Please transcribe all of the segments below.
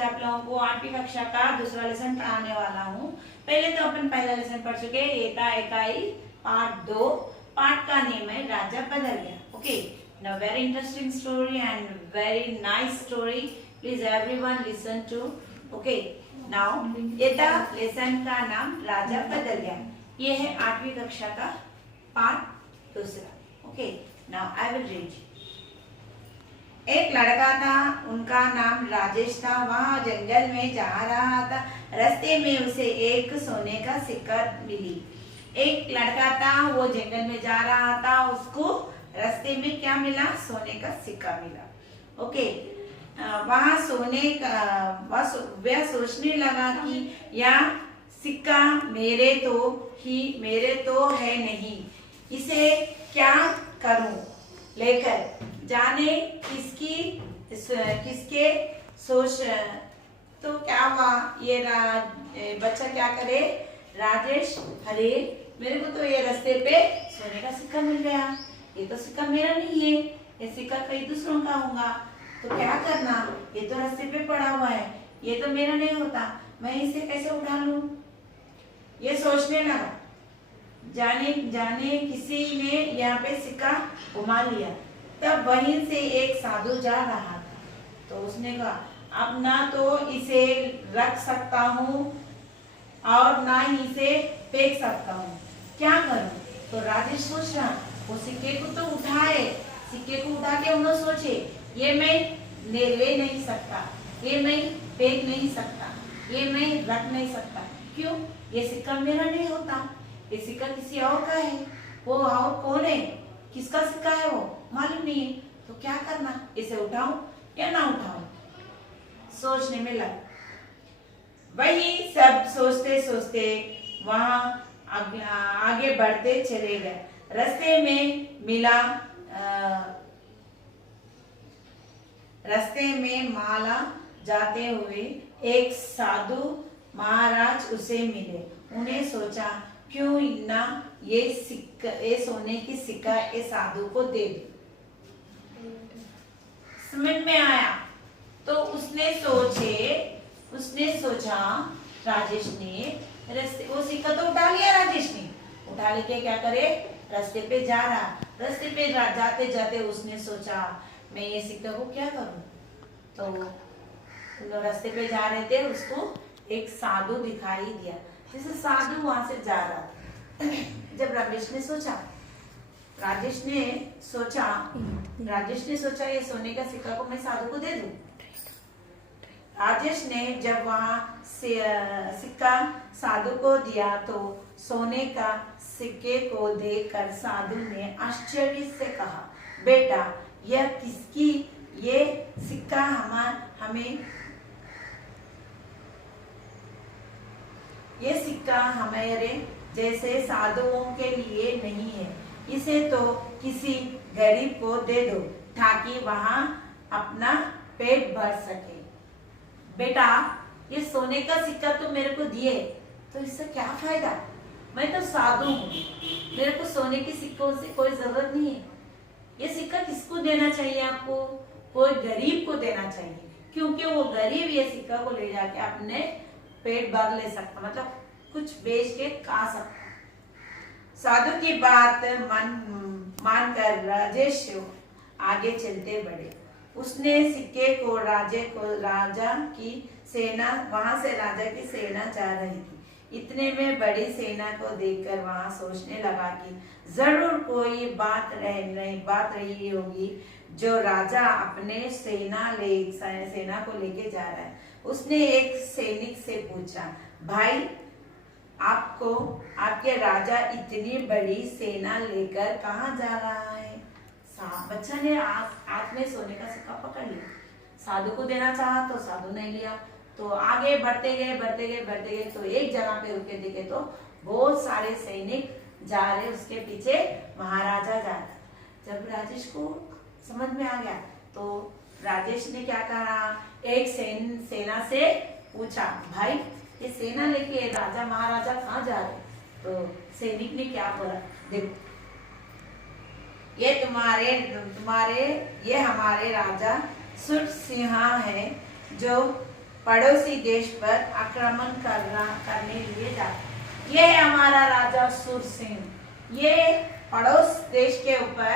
आज आप लोगों को 8वीं कक्षा का दूसरा लेसन पढ़ाने वाला हूँ। पहले तो अपन पहला लेसन पढ़ चुके, एका इकाई पार्ट 2। पार्ट का नेम है राजा बदल गया। Okay, now very interesting story and very nice story, please everyone listen to. Okay, now एटा लेसन का नाम राजा बदल गया। ये है 8वीं कक्षा का पार्ट दूसरा। Okay, now I will read. एक लड़का था, उनका नाम राजेश था। वह जंगल में जा रहा था। रास्ते में उसे एक सोने का सिक्का मिली। एक लड़का था, वो जंगल में जा रहा था, उसको रास्ते में क्या मिला? सोने का सिक्का मिला। ओके, वह सोने का वह सोचने लगा कि यह सिक्का मेरे तो है नहीं, इसे क्या करूं? लेकर जाने किसके सोच। तो क्या हुआ? ये बच्चा क्या करे? राजेश, अरे मेरे को तो ये रास्ते पे सोने का सिक्का मिल गया, ये तो सिक्का मेरा नहीं है, ये सिक्का कई दूसरों का होगा, तो क्या करना? ये तो रास्ते पे पड़ा हुआ है, ये तो मेरा नहीं होता, मैं इसे कैसे उठा लूं? ये सोचने लगा। जाने किसी ने यहाँ पे सिक्का घुमा लिया। तब वहीं से एक साधु जा रहा था, तो उसने कहा अब ना तो इसे रख सकता हूँ और ना ही इसे फेंक सकता हूँ, क्या करूँ? तो राजेश सोच रहा, वो सिक्के को तो उठाए, सिक्के को उठा के उन्होंने सोचे ये मैं ले नहीं सकता, ये मैं फेंक नहीं सकता, ये मैं रख नहीं सकता। क्यों? ये सिक्का मेरा नहीं होता, ये सिक्का किसी और का है। वो और कौन है? किसका सिक्का है वो मालूम नहीं है। तो क्या करना? इसे उठाऊं या ना उठाऊं? सोचने में लगा। वही सब सोचते सोचते वहां आगे बढ़ते चले गए। रास्ते में माला जाते हुए एक साधु महाराज उसे मिले। उन्हें सोचा क्यों ना ये सोने की सिक्का इस साधु को दे दो। समझ में आया? तो उसने सोचा राजेश ने वो सिक्का तो उठा लिया। राजेश ने उठा लेके क्या करे? रास्ते पे जा रहा। रास्ते पे जाते जाते उसने सोचा मैं ये सिक्का को क्या करूं? तो रास्ते पे जा रहे थे, उसको एक साधु दिखाई दिया। जैसे साधु वहां से जा रहा था। जब राजेश ने सोचा ये सोने का सिक्का को मैं साधु को दे दूं। राजेश ने जब वहां सिक्का साधु को दिया तो सोने का सिक्के को देखकर साधु ने आश्चर्य से कहा, बेटा ये सिक्का हमारे जैसे साधुओं के लिए नहीं है, इसे तो किसी गरीब को दे दो ताकि वहां अपना पेट भर सके। बेटा, ये सोने का सिक्का तो मेरे को दिए, तो इससे क्या फायदा? मैं तो साधु हूँ, मेरे को सोने के सिक्कों से कोई जरूरत नहीं है। ये सिक्का किसको देना चाहिए? आपको कोई गरीब को देना चाहिए, क्योंकि वो गरीब ये सिक्का को ले जाके अपने पेट भर ले सकता, मतलब कुछ बेच के खा सकता। साधु की बात मानकर राजेश आगे चलते बढ़े। उसने सिक्के को राजा की सेना जा रही थी। इतने में बड़ी सेना को देखकर वहां सोचने लगा कि जरूर कोई बात रही होगी जो राजा अपने सेना को लेके जा रहा है। उसने एक सैनिक से पूछा, भाई आपके राजा इतनी बड़ी सेना लेकर कहाँ जा रहा है? बच्चा ने हाथ में सोने का सिक्का पकड़ लिया। साधु को देना चाहा तो साधु नहीं लिया। तो आगे बढ़ते गए तो एक जगह पे रुके, देखे तो बहुत सारे सैनिक जा रहे, उसके पीछे महाराजा जा रहा। जब राजेश को समझ में आ गया तो राजेश ने क्या कहा, एक सेना से पूछा, भाई ये सेना लेके राजा महाराजा कहाँ जा रहे? तो सैनिक ने क्या बोला, देखो ये हमारे राजा सुर सिंह है जो पड़ोसी देश पर आक्रमण करने लिए जाते। ये है हमारा राजा सुरसिंह। ये पड़ोस देश के ऊपर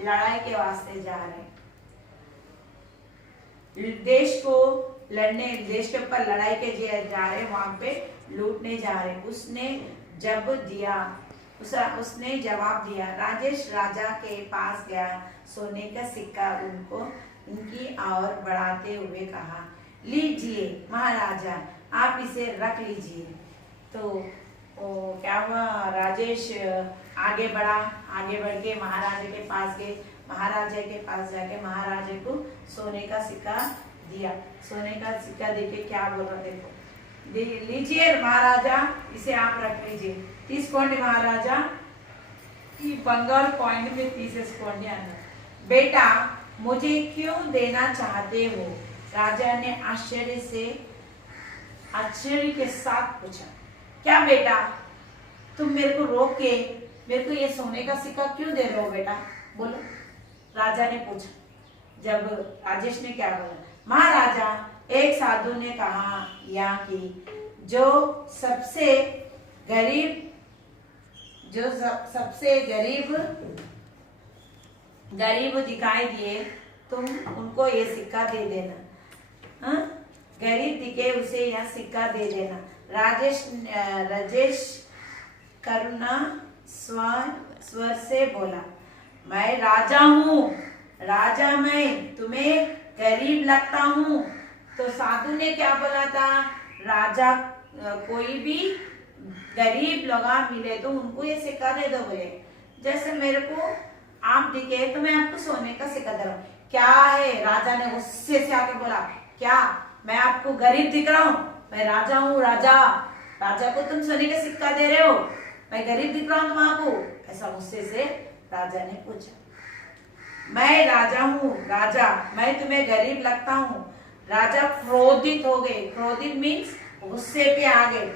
लड़ाई के वास्ते जा रहे, देश को लड़ने, देश के ऊपर लड़ाई के जा रहे, वहां पे लूटने जा रहे। उसने जवाब दिया। राजेश राजा के पास गया, सोने का सिक्का उनकी ओर बढ़ाते हुए कहा, लीजिए महाराजा, आप इसे रख लीजिए। तो क्या हुआ, राजेश आगे बढ़ा, आगे बढ़ के महाराजा के पास गए। महाराजा के पास जाके महाराजा को सोने का सिक्का दिया। सोने का सिक्का देके क्या बोल रहा, देखो, लीजिए महाराजा, इसे आप रख लीजिए। తీసుకోండి महाराजा, ఈ బంగారు కాయిన్ में తీసేసుకోండి అన్నారు। बेटा मुझे क्यों देना चाहते हो? राजा ने आश्चर्य के साथ पूछा। क्या बेटा, तुम मेरे को रोक के मेरे को ये सोने का सिक्का क्यों दे रहे हो बेटा, बोलो, राजा ने पूछा। जब राजेश ने क्या बोला, महाराजा, एक साधु ने कहा यहाँ की जो सबसे गरीब दिखाई दिए, तुम उनको ये सिक्का दे देना। हाँ? गरीब दिखे उसे यह सिक्का दे देना। राजेश करुणा स्वर से बोला, मैं राजा हूँ, राजा मैं तुम्हें गरीब लगता हूँ। तो साधु ने क्या बोला था, राजा कोई भी गरीब लोग मिले तो उनको ये सिक्का दे दो बोले। जैसे मेरे को आप दिखे तो मैं आपको सोने का सिक्का दे रहा हूँ। क्या है, राजा ने गुस्से से आके बोला, क्या मैं आपको गरीब दिख रहा हूँ? मैं राजा हूँ, राजा को तुम सोने का सिक्का दे रहे हो, मैं गरीब दिख रहा हूँ तुम्हारा? ऐसा गुस्से से राजा ने पूछा। मैं राजा हूँ, राजा मैं तुम्हें गरीब लगता हूँ। राजा क्रोधित हो गए। क्रोधित मीन्स गुस्से पे आ गए।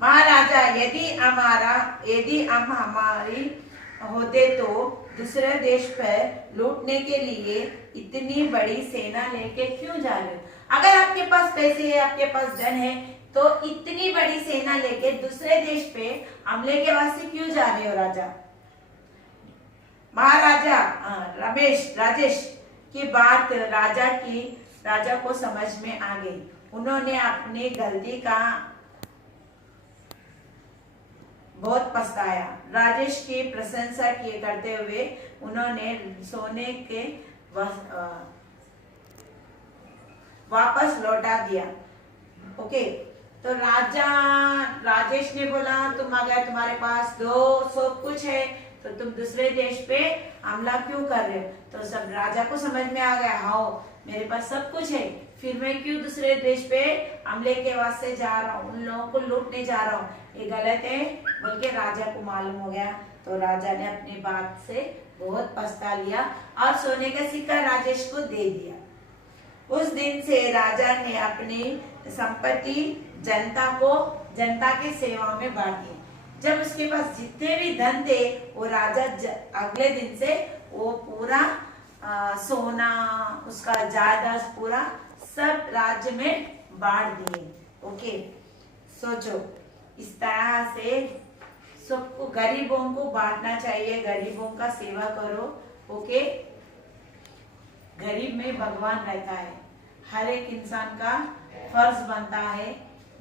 महाराजा, यदि हम हमारी होते तो दूसरे देश पर लूटने के लिए इतनी बड़ी सेना लेके क्यों जा रहे हो? अगर आपके पास पैसे है, आपके पास धन है, तो इतनी बड़ी सेना लेके दूसरे देश पे हमले के वास्ते क्यों जा रहे हो राजा? महाराजा राजेश की बात राजा को समझ में आ गई। उन्होंने अपनी गलती का बहुत पछताया। राजेश की प्रशंसा करते हुए उन्होंने सोने के वापस लौटा दिया। ओके, तो राजेश ने बोला, तुम अगर तुम्हारे पास सब कुछ है तो तुम दूसरे देश पे हमला क्यों कर रहे हो? तो सब राजा को समझ में आ गया, हाँ मेरे पास सब कुछ है, फिर मैं क्यों दूसरे देश पे हमले के वास्ते जा रहा हूँ, उन लोगों को लूटने जा रहा हूँ, ये गलत है बोल के राजा को मालूम हो गया। तो राजा ने अपनी बात से बहुत पछता लिया और सोने का सिक्का राजेश को दे दिया। उस दिन से राजा ने अपनी संपत्ति जनता के सेवा में बांटी। जब उसके पास जितने भी धन थे वो राजा अगले दिन से वो पूरा सोना, उसका जायदाद पूरा सब राज्य में बांट दिए। ओके, सोचो, इस तरह से सबको, गरीबों को बांटना चाहिए, गरीबों का सेवा करो। ओके, गरीब में भगवान रहता है। हर एक इंसान का फर्ज बनता है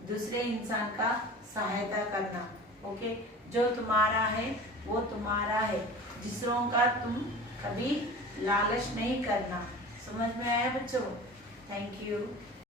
दूसरे इंसान का सहायता करना। ओके, जो तुम्हारा है वो तुम्हारा है, दूसरों का तुम कभी लालच नहीं करना। समझ में आया बच्चों? Thank you.